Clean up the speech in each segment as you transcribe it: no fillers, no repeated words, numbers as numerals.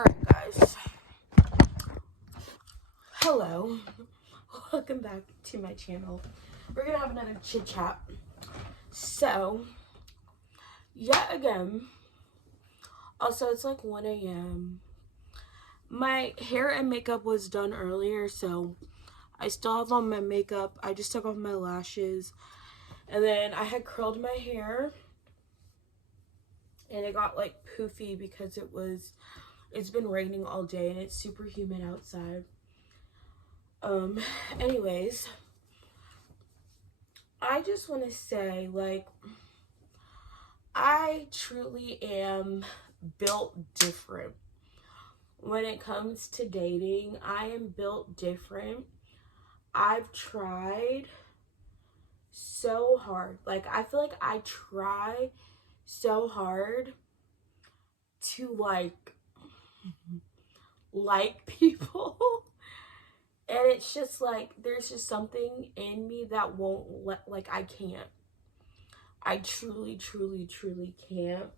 Alright, guys. Hello. Welcome back to my channel. We're gonna have another chit chat. So, yet again, also it's like 1 a.m. My hair and makeup was done earlier, so I still have on my makeup. I just took off my lashes. And then I had curled my hair. And it got like poofy because it's been raining all day and it's super humid outside. Anyways, I just want to say, like, I truly am built different. When it comes to dating, I am built different. I've tried so hard. Like, I feel like I try so hard to, like people. And it's just like, there's just something in me that won't let, like, I can't. I truly, truly, truly can't.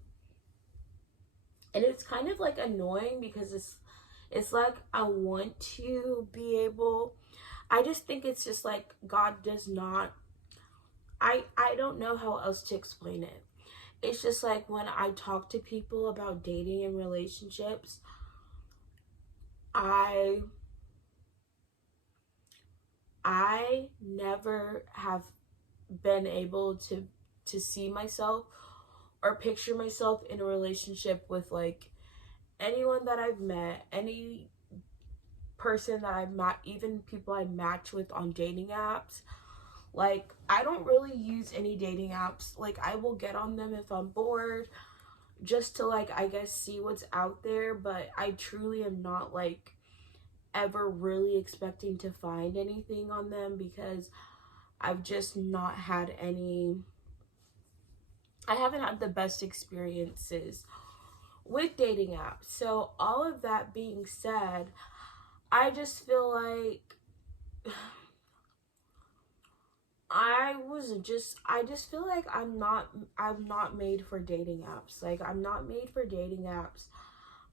And it's kind of like annoying because it's like I want to be able, I just think it's just like God does not, I don't know how else to explain it. It's just like when I talk to people about dating and relationships, I never have been able to see myself or picture myself in a relationship with like anyone that I've met, any person that I've met, even people I match with on dating apps. Like, I don't really use any dating apps. Like, I will get on them if I'm bored, just to, like, I guess see what's out there, but I truly am not, like, ever really expecting to find anything on them because I've just not had any, I haven't had the best experiences with dating apps. So, all of that being said, I just feel like I just feel like I'm not made for dating apps. Like, I'm not made for dating apps.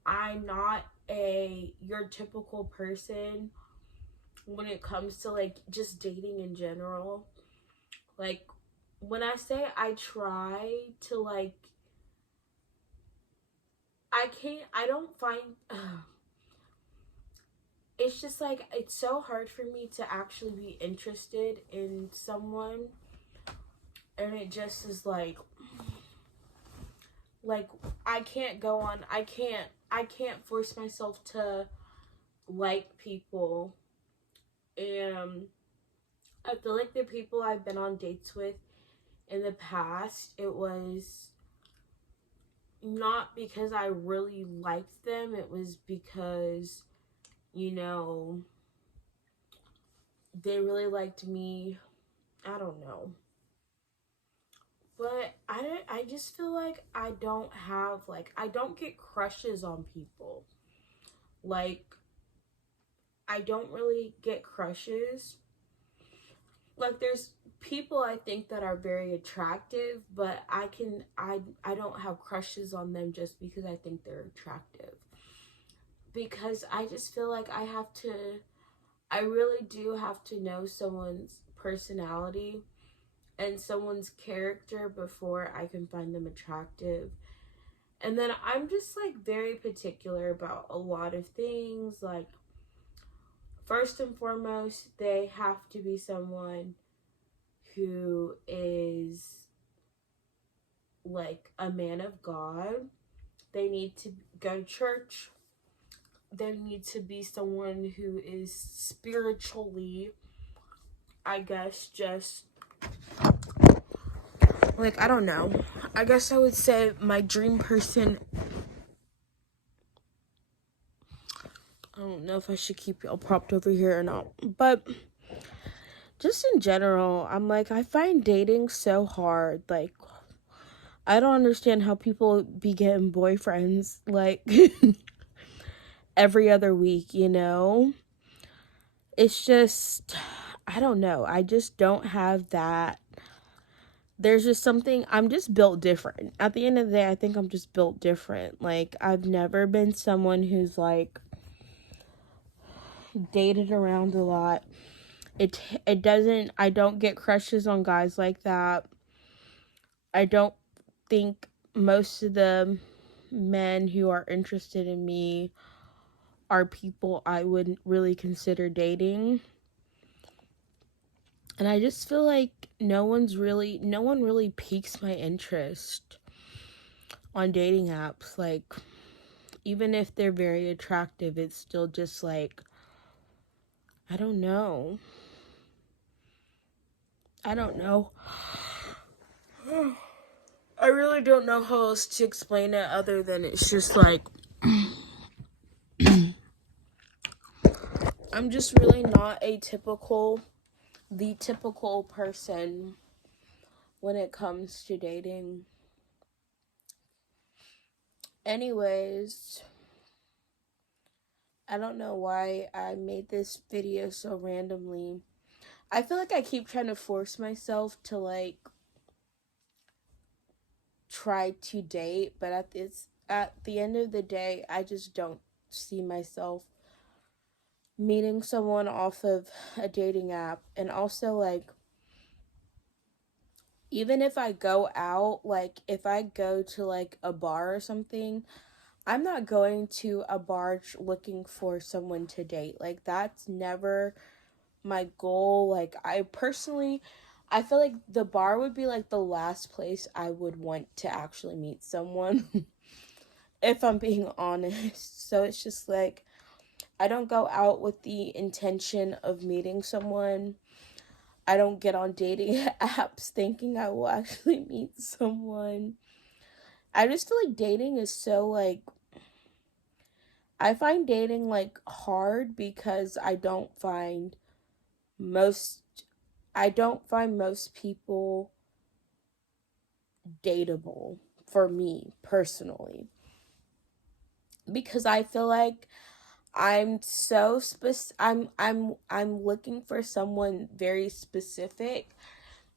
I'm not your typical person when it comes to like just dating in general. Like, when I say I try to, like, I don't find it's just like it's so hard for me to actually be interested in someone, and it just is like I can't go on, I can't force myself to like people. And I feel like the people I've been on dates with in the past, it was not because I really liked them, it was because, you know, they really liked me. I don't know. But I just feel like I don't have, like, I don't get crushes on people. Like, I don't really get crushes. Like, there's people I think that are very attractive, but I don't have crushes on them just because I think they're attractive. Because I just feel like I really do have to know someone's personality and someone's character before I can find them attractive. And then I'm just like very particular about a lot of things. Like, first and foremost, they have to be someone who is like a man of God. They need to go to church. They need to be someone who is spiritually, I guess, just like, I don't know. I guess I would say my dream person. I don't know if I should keep y'all propped over here or not, but just in general, I'm like, I find dating so hard. Like, I don't understand how people be getting boyfriends like every other week, you know? It's just, I don't know. I just don't have that there's just something, I'm just built different. At the end of the day, I think I'm just built different. Like, I've never been someone who's like dated around a lot. It doesn't, I don't get crushes on guys like that. I don't think most of the men who are interested in me are people I would really consider dating. And I just feel like no one really piques my interest on dating apps. Like, even if they're very attractive, it's still just like, I don't know. I don't know. I really don't know how else to explain it other than it's just like, I'm just really not the typical person when it comes to dating. Anyways, I don't know why I made this video so randomly. I feel like I keep trying to force myself to like try to date, but at the end of the day, I just don't see myself meeting someone off of a dating app. And also, like, even if I go out, like if I go to like a bar or something, I'm not going to a bar looking for someone to date. Like, that's never my goal. Like, I feel like the bar would be like the last place I would want to actually meet someone. If I'm being honest. So it's just like, I don't go out with the intention of meeting someone. I don't get on dating apps thinking I will actually meet someone. I just feel like dating is so like, I find dating like hard because most I don't find most people dateable for me personally. Because I feel like I'm looking for someone very specific.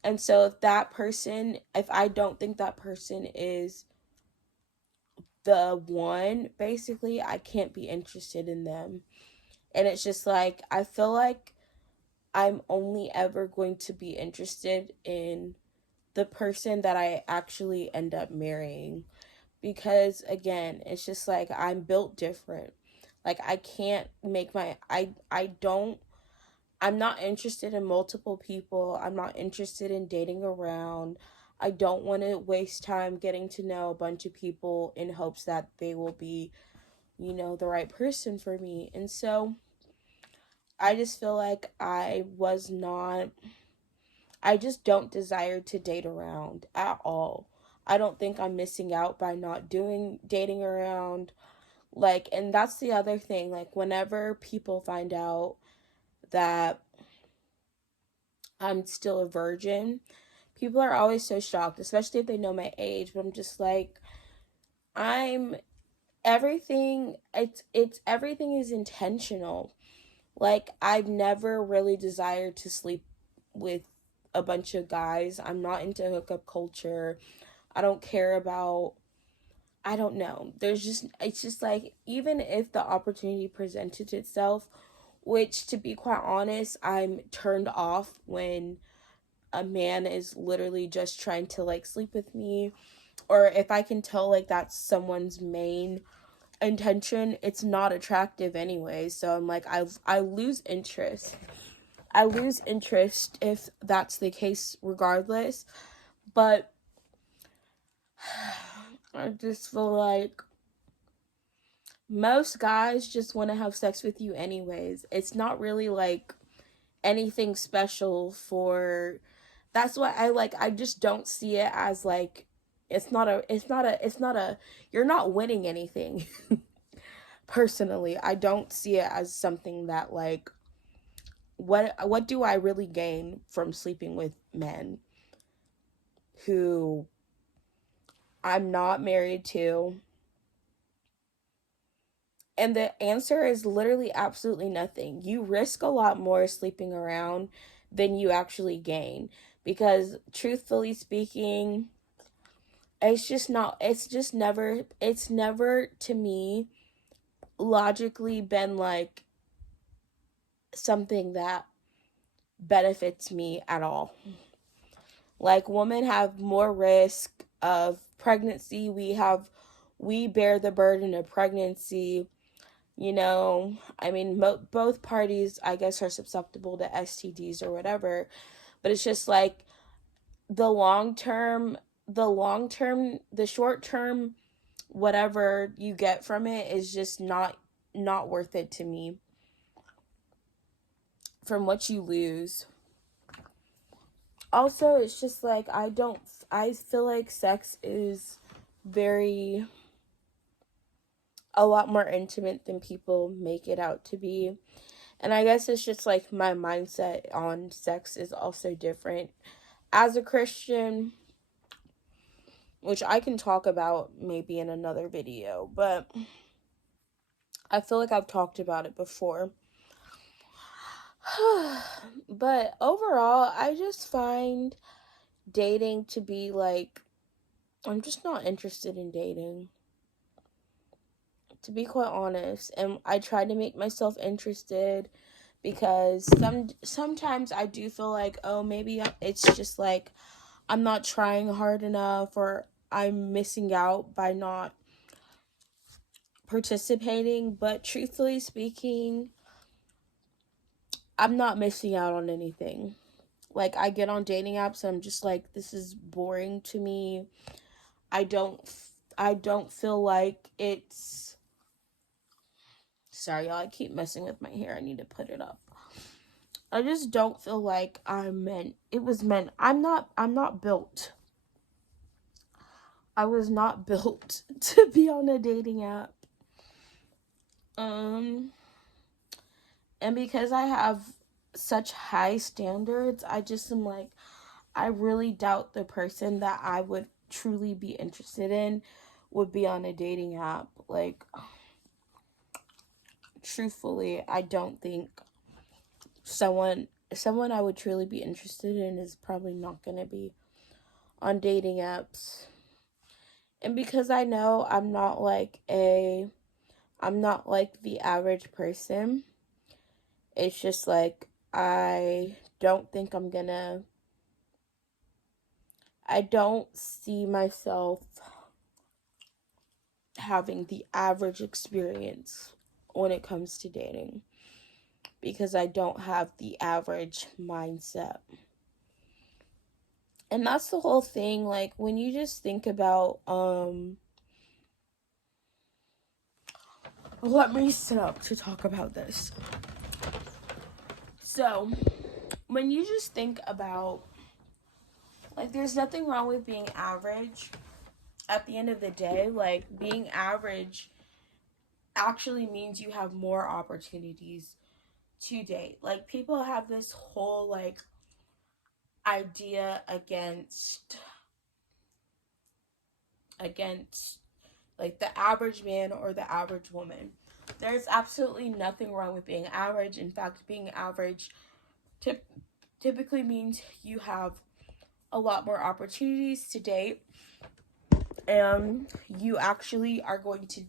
And so if I don't think that person is the one, basically, I can't be interested in them. And it's just like, I feel like I'm only ever going to be interested in the person that I actually end up marrying. Because again, it's just like, I'm built different. Like, I can't make my I don't I'm not interested in multiple people. I'm not interested in dating around. I don't want to waste time getting to know a bunch of people in hopes that they will be, the right person for me. And so I just feel like I just don't desire to date around at all. I don't think I'm missing out by not doing dating around. Like, and that's the other thing. Like, whenever people find out that I'm still a virgin, people are always so shocked, especially if they know my age. But I'm just like, I'm everything is intentional. Like, I've never really desired to sleep with a bunch of guys. I'm not into hookup culture. I don't care about, I don't know. It's just like, even if the opportunity presented itself, which, to be quite honest, I'm turned off when a man is literally just trying to like sleep with me, or if I can tell like that's someone's main intention, it's not attractive anyway. So I'm like, I lose interest. I lose interest if that's the case regardless. But I just feel like most guys just want to have sex with you anyways. It's not really like anything special for, that's what I like. I just don't see it as like, it's not a you're not winning anything. Personally, I don't see it as something that like, what do I really gain from sleeping with men who I'm not married to? And the answer is literally absolutely nothing. You risk a lot more sleeping around than you actually gain. because truthfully speaking, it's never to me logically been like something that benefits me at all. Like, women have more risk of pregnancy. We bear the burden of pregnancy. I mean, both parties, I guess, are susceptible to STDs or whatever. But it's just like the short term, whatever you get from it is just not worth it to me. From what you lose. Also, it's just like I feel like sex is very a lot more intimate than people make it out to be. And I guess it's just like my mindset on sex is also different. As a Christian, which I can talk about maybe in another video, but I feel like I've talked about it before. But overall, I just find dating to be like, I'm just not interested in dating, to be quite honest. And I try to make myself interested because sometimes I do feel like, oh, maybe it's just like I'm not trying hard enough, or I'm missing out by not participating. But truthfully speaking, I'm not missing out on anything. Like, I get on dating apps and I'm just like, this is boring to me. I don't feel like it's, sorry y'all, I keep messing with my hair. I need to put it up. I just don't feel like it was meant. I'm not built. I was not built to be on a dating app. And because I have such high standards, I just am like, I really doubt the person that I would truly be interested in would be on a dating app. Like, truthfully, I don't think someone I would truly be interested in is probably not going to be on dating apps. And because I know I'm not like the average person, it's just like I don't see myself having the average experience when it comes to dating, because I don't have the average mindset. And that's the whole thing. Like, when you just think about let me sit up to talk about this. So, when you just think about, like, there's nothing wrong with being average. At the end of the day, like, being average actually means you have more opportunities to date. Like, people have this whole, like, idea against like the average man or the average woman. There's absolutely nothing wrong with being average. In fact, being average typically means you have a lot more opportunities to date, and you actually are going to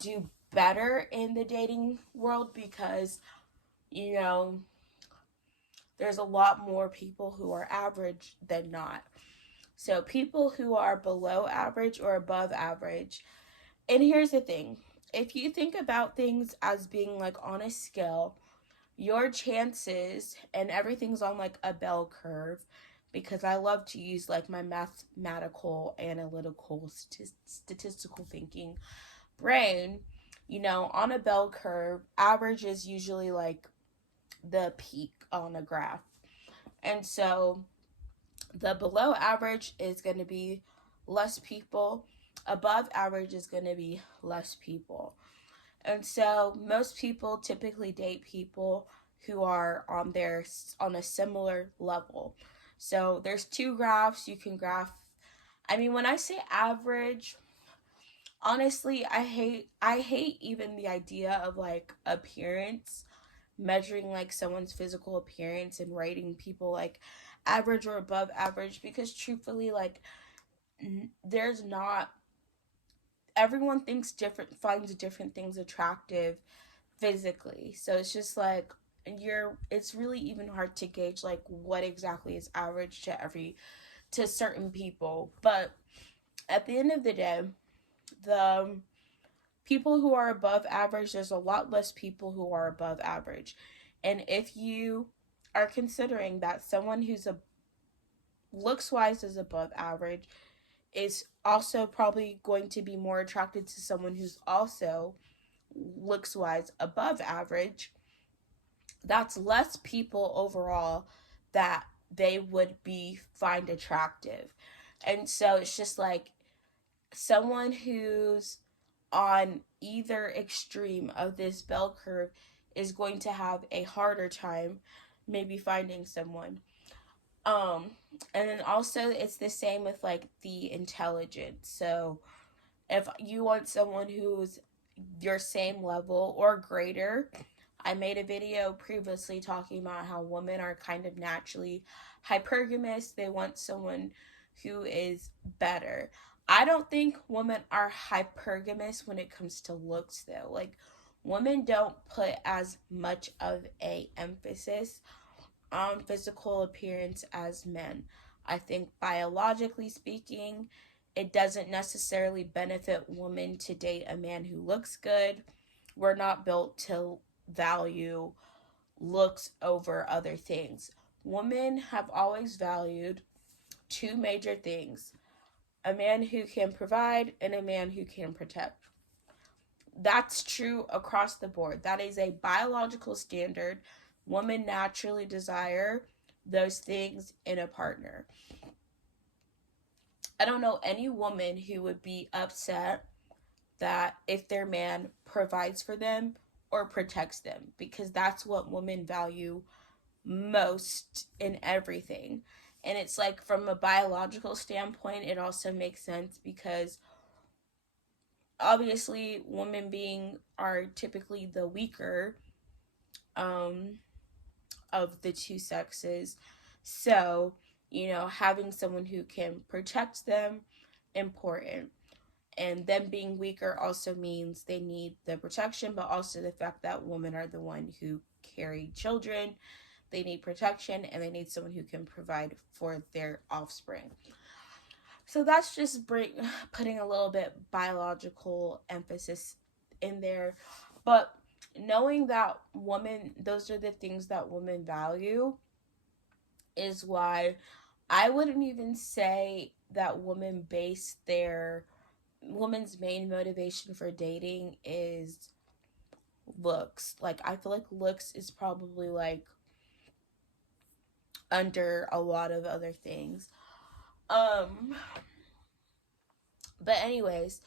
do better in the dating world because, there's a lot more people who are average than not. So people who are below average or above average. And here's the thing. If you think about things as being like on a scale, your chances, and everything's on like a bell curve, because I love to use like my mathematical, analytical, statistical thinking brain, on a bell curve, average is usually like the peak on a graph. And so the below average is going to be less people, above average is going to be less people. And so most people typically date people who are on a similar level. So there's two graphs you can graph. I mean, when I say average, honestly, I hate even the idea of like appearance, measuring like someone's physical appearance and rating people like average or above average, because truthfully, like, there's not, everyone finds different things attractive physically. So it's just like, it's really even hard to gauge like what exactly is average to certain people. But at the end of the day, the people who are above average, there's a lot less people who are above average. And if you are considering that someone who's a looks wise is above average is also probably going to be more attracted to someone who's also looks wise above average, that's less people overall that they would be find attractive. And so it's just like someone who's on either extreme of this bell curve is going to have a harder time maybe finding someone. Um and then also it's the same with like the intelligence. So if you want someone who's your same level or greater, I made a video previously talking about how women are kind of naturally hypergamous. They want someone who is better. I don't think women are hypergamous when it comes to looks though. Like, women don't put as much of a emphasis on physical appearance as men. I think biologically speaking, it doesn't necessarily benefit women to date a man who looks good. We're not built to value looks over other things. Women have always valued two major things: a man who can provide and a man who can protect. That's true across the board. That is a biological standard. Women naturally desire those things in a partner. I don't know any woman who would be upset that if their man provides for them or protects them, because that's what women value most in everything. And it's like, from a biological standpoint, it also makes sense because obviously women being are typically the weaker um of the two sexes. So, having someone who can protect them, important. And them being weaker also means they need the protection, but also the fact that women are the one who carry children. They need protection and they need someone who can provide for their offspring. So that's just putting a little bit biological emphasis in there. But knowing that those are the things that women value, is why I wouldn't even say that women's main motivation for dating is looks. Like, I feel like looks is probably like under a lot of other things. But anyways,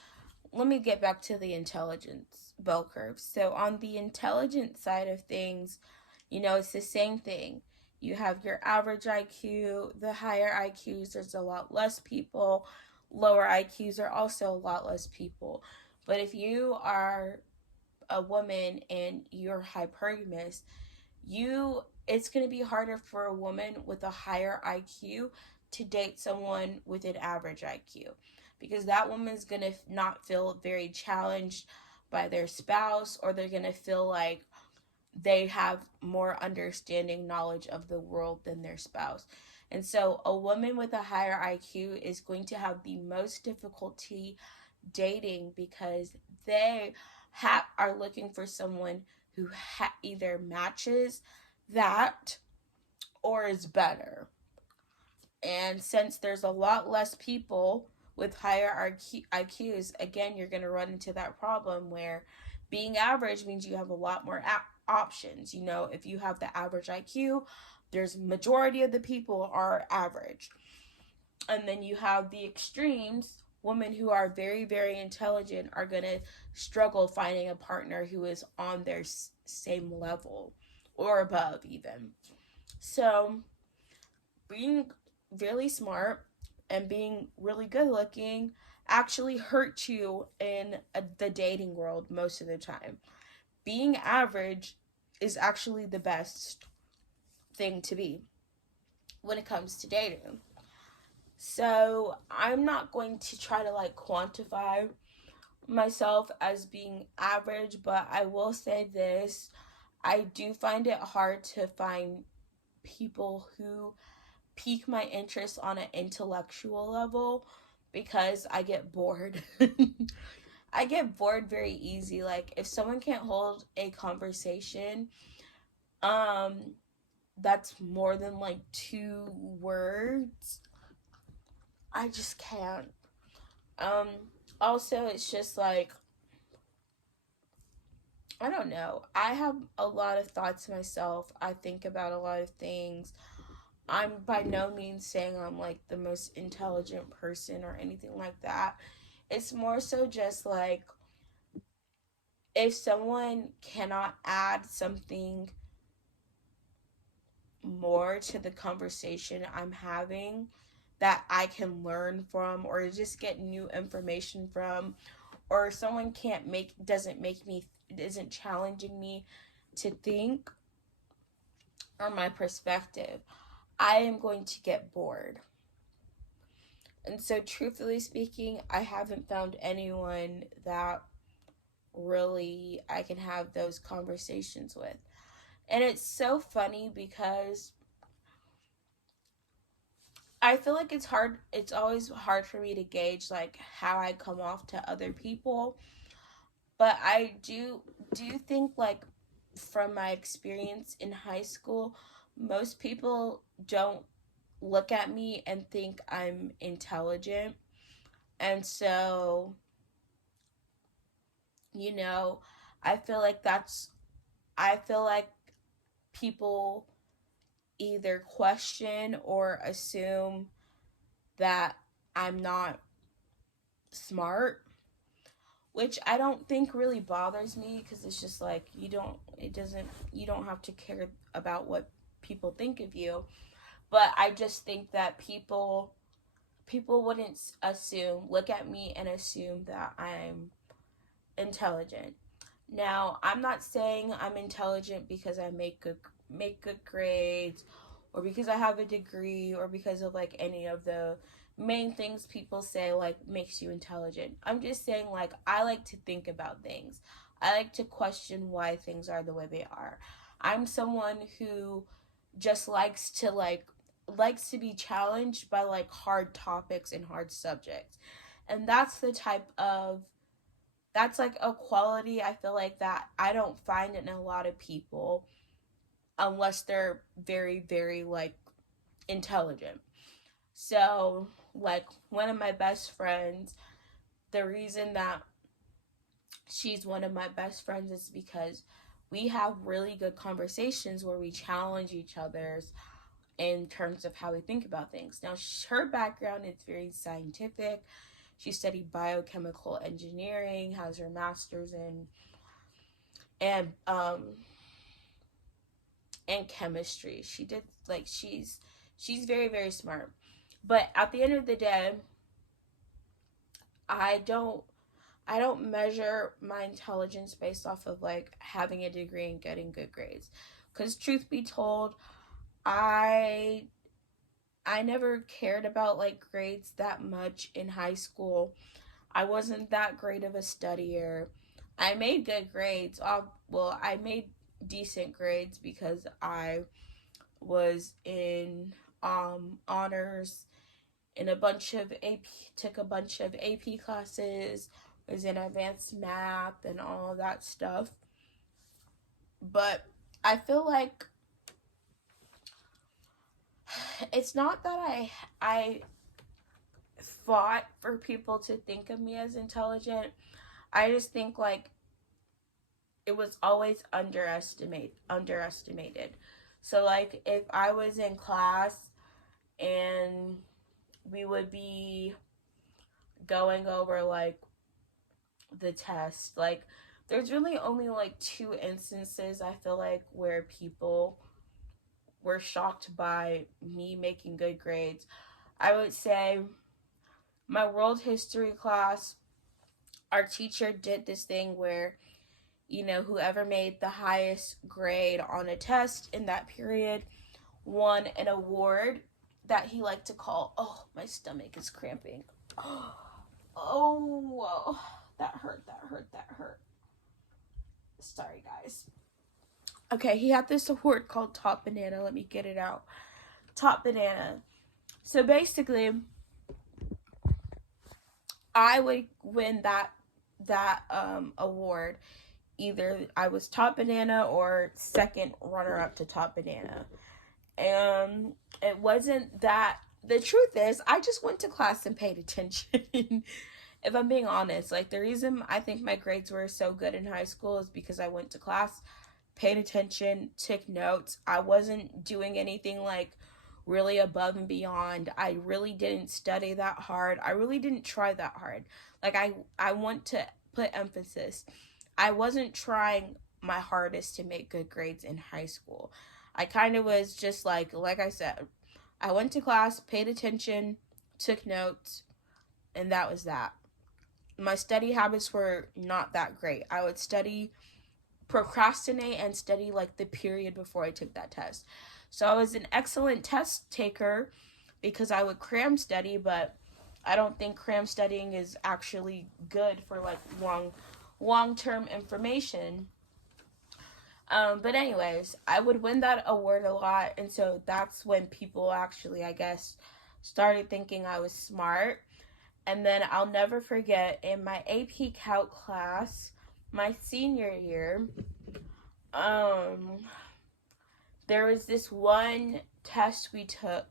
let me get back to the intelligence bell curve. So on the intelligence side of things, it's the same thing. You have your average IQ, the higher IQs, there's a lot less people. Lower IQs are also a lot less people. But if you are a woman and you're hypergamous, it's going to be harder for a woman with a higher IQ to date someone with an average IQ, because that woman's going to not feel very challenged by their spouse, or they're going to feel like they have more understanding knowledge of the world than their spouse. And so a woman with a higher IQ is going to have the most difficulty dating, because they are looking for someone who either matches that or is better. And since there's a lot less people with higher IQs, again, you're going to run into that problem where being average means you have a lot more options. If you have the average IQ, there's majority of the people are average. And then you have the extremes. Women who are very, very intelligent are going to struggle finding a partner who is on their same level or above even. So being really smart and being really good looking actually hurt you in the dating world most of the time. Being average is actually the best thing to be. when it comes to dating. So I'm not going to try to like quantify myself as being average, but I will say this. I do find it hard to find people who pique my interest on an intellectual level because I get bored. I get bored very easy. Like if someone can't hold a conversation, um, that's more than like 2 words, I just can't. Um, Also, it's just like I don't know. I have a lot of thoughts myself. I think about a lot of things. I'm by no means saying I'm like the most intelligent person or anything like that. It's more so just like if someone cannot add something more to the conversation I'm having that I can learn from or just get new information from, or someone can't make doesn't make me isn't challenging me to think or my perspective, I am going to get bored. And so truthfully speaking, I haven't found anyone that really I can have those conversations with. And it's so funny because I feel like it's always hard for me to gauge like how I come off to other people, but I do think like from my experience in high school, most people don't look at me and think I'm intelligent. And so, you know, I feel like I feel like people either question or assume that I'm not smart, which I don't think really bothers me because it's just like you don't have to care about what people think of you. But I just think that people wouldn't look at me and assume that I'm intelligent. Now, I'm not saying I'm intelligent because I make good grades or because I have a degree or because of like any of the main things people say like makes you intelligent. I'm just saying like I like to think about things. I like to question why things are the way they are. I'm someone who just likes to be challenged by like hard topics and hard subjects. And that's like a quality I feel like that I don't find in a lot of people unless they're very, very like intelligent. So, like one of my best friends, the reason that she's one of my best friends is because we have really good conversations where we challenge each other's in terms of how we think about things. Now, her background is very scientific. She studied biochemical engineering, has her master's in and and chemistry. She did like she's very very smart. But at the end of the day, I don't I don't measure my intelligence based off of like having a degree and getting good grades. Cuz truth be told, I I never cared about like grades that much in high school. I wasn't that great of a studier. I made good grades. Well, I made decent grades because I was in honors in a bunch of AP took a bunch of AP classes, was in advanced math and all that stuff. But I feel like it's not that I fought for people to think of me as intelligent. I just think like it was always underestimated. So like if I was in class and we would be going over like the test, like there's really only like 2 instances I feel like where people were shocked by me making good grades. I would say my world history class, our teacher did this thing where whoever made the highest grade on a test in that period won an award. that he liked to call, oh, my stomach is cramping. Oh, that hurt, that hurt, that hurt. Sorry, guys. Okay, he had this award called Top Banana. Let me get it out. Top Banana. So basically, I would win that award. Either I was Top Banana or second runner up to Top Banana. And it wasn't that. The truth is, I just went to class and paid attention. If I'm being honest, like, the reason I think my grades were so good in high school is because I went to class, paid attention, took notes. I wasn't doing anything like really above and beyond. I really didn't study that hard. I really didn't try that hard. Like, I want to put emphasis. I wasn't trying my hardest to make good grades in high school. I kind of was just like I said, I went to class, paid attention, took notes, and that was that. My study habits were not that great. I would study, procrastinate, and study like the period before I took that test. So I was an excellent test taker because I would cram study, but I don't think cram studying is actually good for like long-term information. But anyways, I would win that award a lot, and so that's when people actually, I guess, started thinking I was smart. And then I'll never forget, in my AP Calc class, my senior year, there was this one test we took,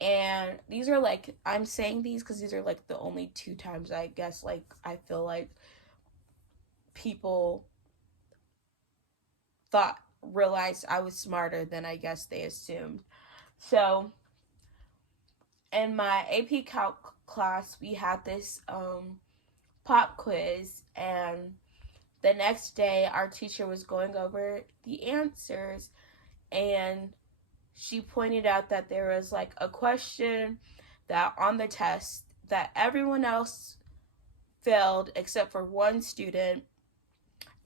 and these are like, I'm saying these because these are like the only 2 times I guess like I feel like people realized I was smarter than I guess they assumed. So in my AP Calc class, we had this pop quiz, and the next day our teacher was going over the answers, and she pointed out that there was like a question that on the test that everyone else failed except for one student,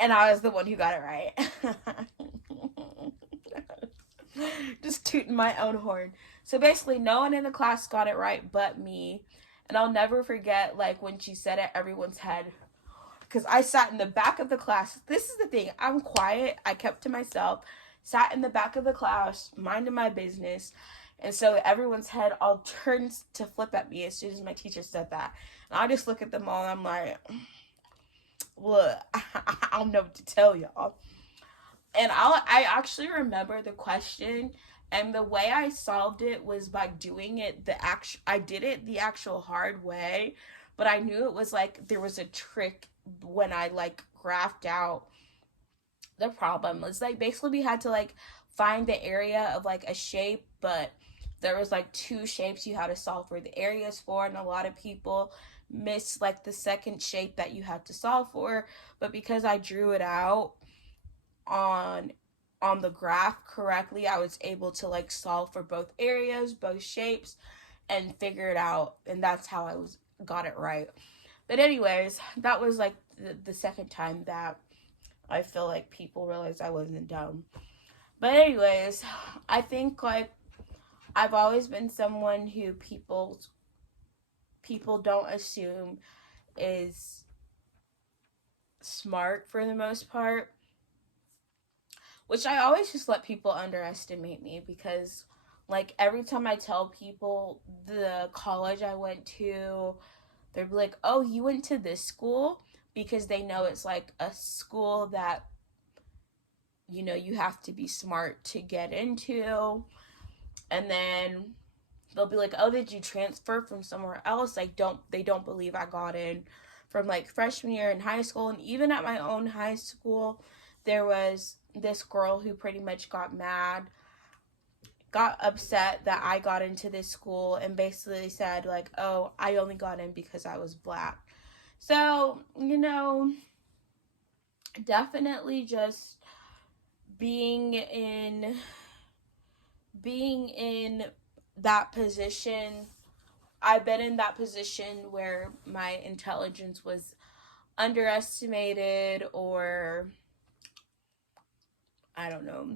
and I was the one who got it right. Just tooting my own horn. So basically, no one in the class got it right but me. And I'll never forget, like, when she said it, everyone's head. Because I sat in the back of the class. This is the thing. I'm quiet. I kept to myself. Sat in the back of the class, minding my business. And so everyone's head all turns to flip at me as soon as my teacher said that. And I just look at them all and I'm like, look, I don't know what to tell y'all. And I actually remember the question, and the way I solved it was by doing it I did it the actual hard way, but I knew it was like there was a trick when I like graphed out the problem. It's like basically we had to like find the area of like a shape, but there was like 2 shapes you had to solve for the areas for, and a lot of people miss like the second shape that you have to solve for. But because I drew it out on the graph correctly, I was able to like solve for both areas, both shapes, and figure it out, and that's how I got it right. But anyways, that was like the second time that I feel like people realized I wasn't dumb. But anyways, I think like I've always been someone who people don't assume is smart for the most part, which I always just let people underestimate me, because like every time I tell people the college I went to, they're like, oh, you went to this school, because they know it's like a school that, you know, you have to be smart to get into. And then they'll be like, oh, did you transfer from somewhere else? They don't believe I got in from like freshman year in high school. And even at my own high school, there was this girl who pretty much got upset that I got into this school, and basically said like, oh, I only got in because I was black. So, you know, definitely just being in that position. I've been in that position where my intelligence was underestimated, or I don't know,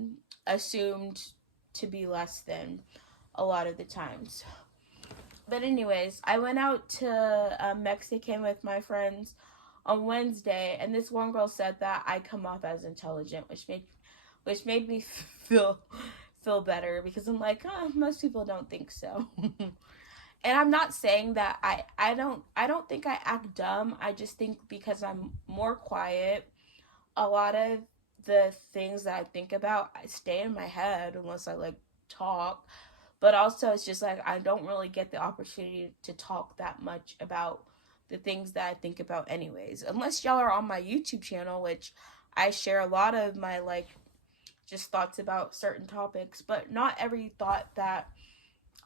assumed to be less than. a lot of the times. But anyways, I went out to Mexican with my friends on Wednesday, and this one girl said that I come off as intelligent, which made me feel better, because I'm like, most people don't think so. And I'm not saying that I don't think I act dumb. I just think because I'm more quiet, a lot of the things that I think about, I stay in my head unless I like talk. But also, it's just like I don't really get the opportunity to talk that much about the things that I think about, anyways. Unless y'all are on my YouTube channel, which I share a lot of my like just thoughts about certain topics, but not every thought that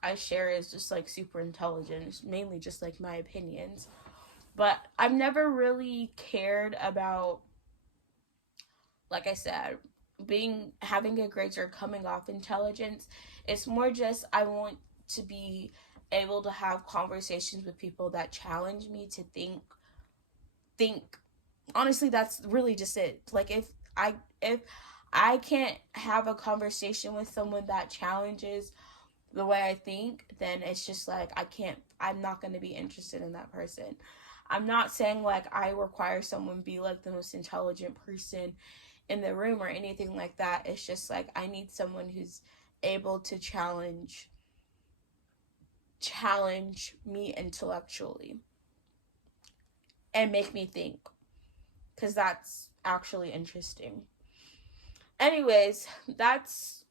I share is just like super intelligent. It's mainly just like my opinions. But I've never really cared about, like I said, having good grades or coming off intelligence. It's more just I want to be able to have conversations with people that challenge me to think. Honestly, that's really just it. Like if I can't have a conversation with someone that challenges the way I think, then it's just like I'm not going to be interested in that person. I'm not saying like I require someone be like the most intelligent person in the room or anything like that. It's just like I need someone who's able to challenge me intellectually and make me think, because that's actually interesting. Anyways, that's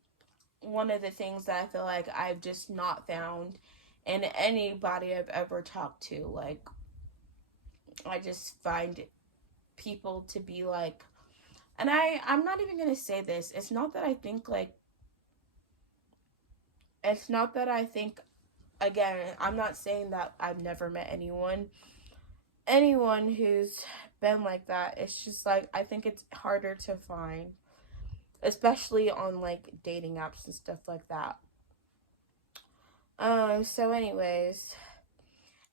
one of the things that I feel like I've just not found in anybody I've ever talked to. Like, I just find people to be like, and I'm not even going to say this. It's not that I think, again, I'm not saying that I've never met anyone who's been like that. It's just like, I think it's harder to find, especially on like dating apps and stuff like that. So anyways,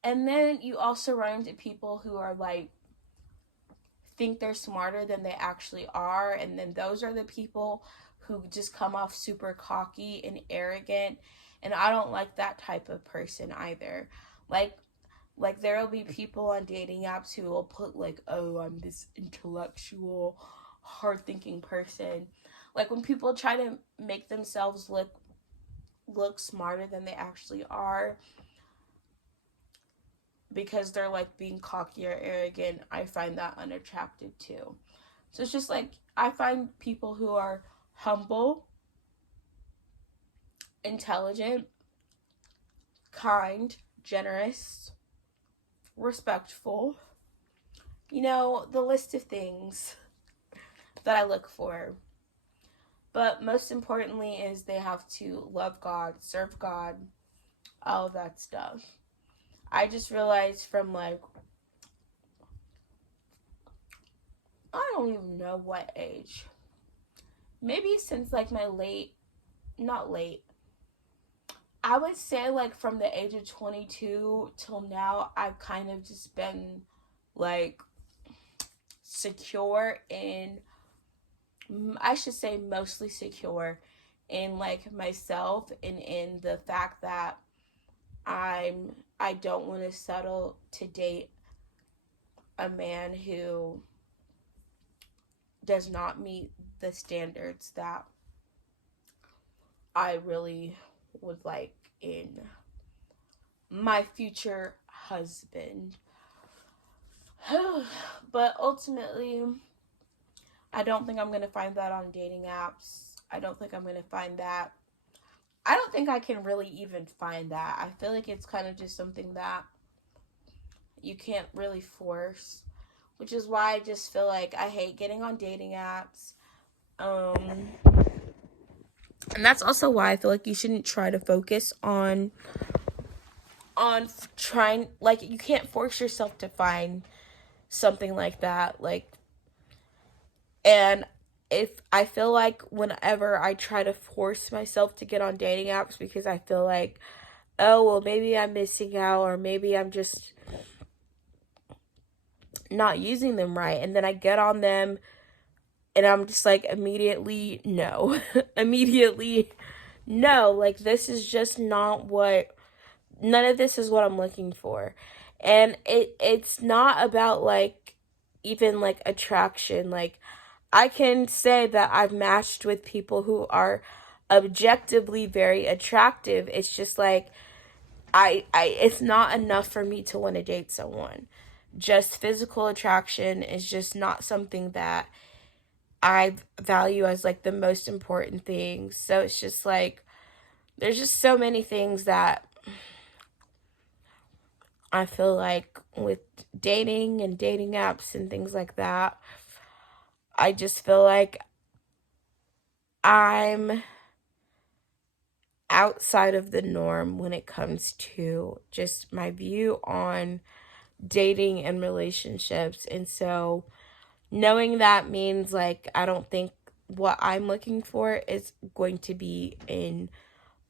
and then you also run into people who are like, think they're smarter than they actually are, and then those are the people who just come off super cocky and arrogant, and I don't like that type of person either. like like there will be people on dating apps who will put like, oh, I'm this intellectual, hard thinking person. Like when people try to make themselves look smarter than they actually are, because they're like being cocky or arrogant, I find that unattractive too. So it's just like I find people who are humble, intelligent, kind, generous, respectful, the list of things that I look for. But most importantly is they have to love God, serve God, all of that stuff. I just realized from like, I don't even know what age. Maybe since like my not late, I would say like from the age of 22 till now, I've kind of just been like secure in, I should say mostly secure in like myself and in the fact that I don't want to settle to date a man who does not meet the standards that I really would like in my future husband. But ultimately, I don't think I'm going to find that on dating apps. I don't think I'm going to find that. I don't think I can really even find that. I feel like it's kind of just something that you can't really force, which is why I just feel like I hate getting on dating apps. And that's also why I feel like you shouldn't try to focus on trying, like, you can't force yourself to find something like that. Like, and if I feel like whenever I try to force myself to get on dating apps because I feel like, oh, well, maybe I'm missing out, or maybe I'm just not using them right, and then I get on them and I'm just like, immediately no. Immediately no, like this is just not what, none of this is what I'm looking for. And it's not about like even like attraction. Like I can say that I've matched with people who are objectively very attractive. It's just like I it's not enough for me to want to date someone. Just physical attraction is just not something that I value as like the most important thing. So it's just like there's just so many things that I feel like with dating and dating apps and things like that, I just feel like I'm outside of the norm when it comes to just my view on dating and relationships. And so knowing that means like I don't think what I'm looking for is going to be in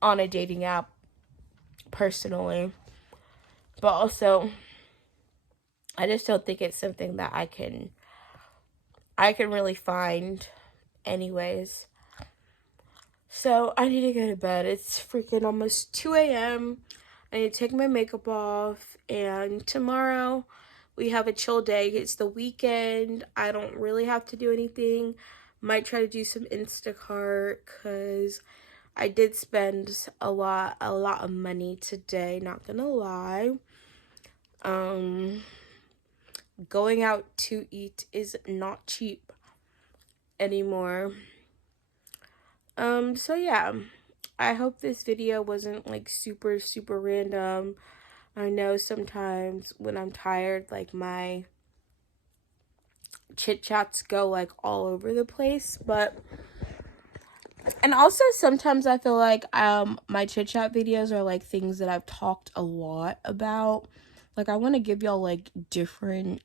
on a dating app personally. But also I just don't think it's something that I can really find anyways. So I need to go to bed. It's freaking almost 2 a.m. I need to take my makeup off. And tomorrow we have a chill day. It's the weekend. I don't really have to do anything. Might try to do some Instacart because I did spend a lot of money today. Not gonna lie. Going out to eat is not cheap anymore. So yeah, I hope this video wasn't like super random. I know sometimes when I'm tired, like my chit chats go like all over the place, but and also sometimes I feel like my chit chat videos are like things that I've talked a lot about. Like I want to give y'all like different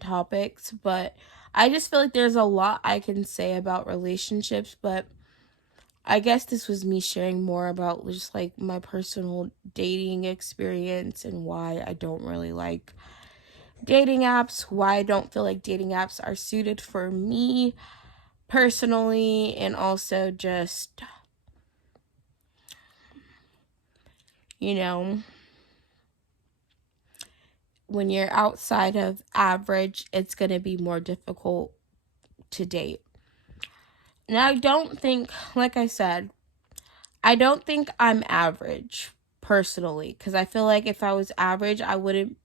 topics, but I just feel like there's a lot I can say about relationships, but I guess this was me sharing more about just like my personal dating experience and why I don't really like dating apps, why I don't feel like dating apps are suited for me personally, and also just, you know, when you're outside of average, it's going to be more difficult to date. And I don't think, like I said, I don't think I'm average personally, because I feel like if I was average, I wouldn't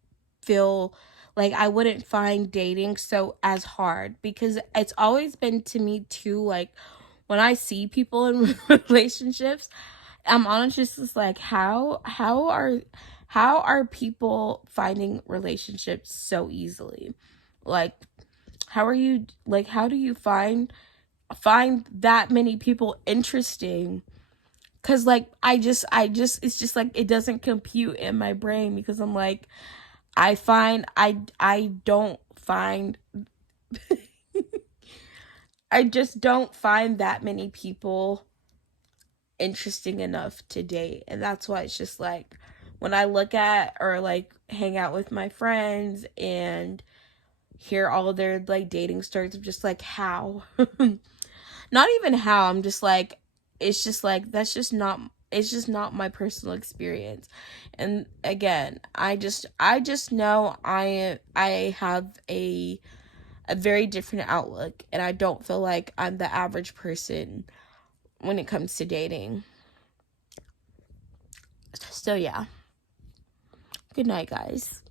feel like I wouldn't find dating so as hard, because it's always been to me too, like when I see people in relationships, I'm honestly just like how are people finding relationships so easily? Like how are you, like how do you find that many people interesting? Cause like I just it's just like it doesn't compute in my brain, because I'm like I don't find I just don't find that many people interesting enough to date. And that's why it's just like when I look at or like hang out with my friends and hear all their like dating stories, I'm just like how not even how, I'm just like it's just like that's just not, it's just not my personal experience. And again, I just know I have a very different outlook, and I don't feel like I'm the average person when it comes to dating. So yeah, good night guys.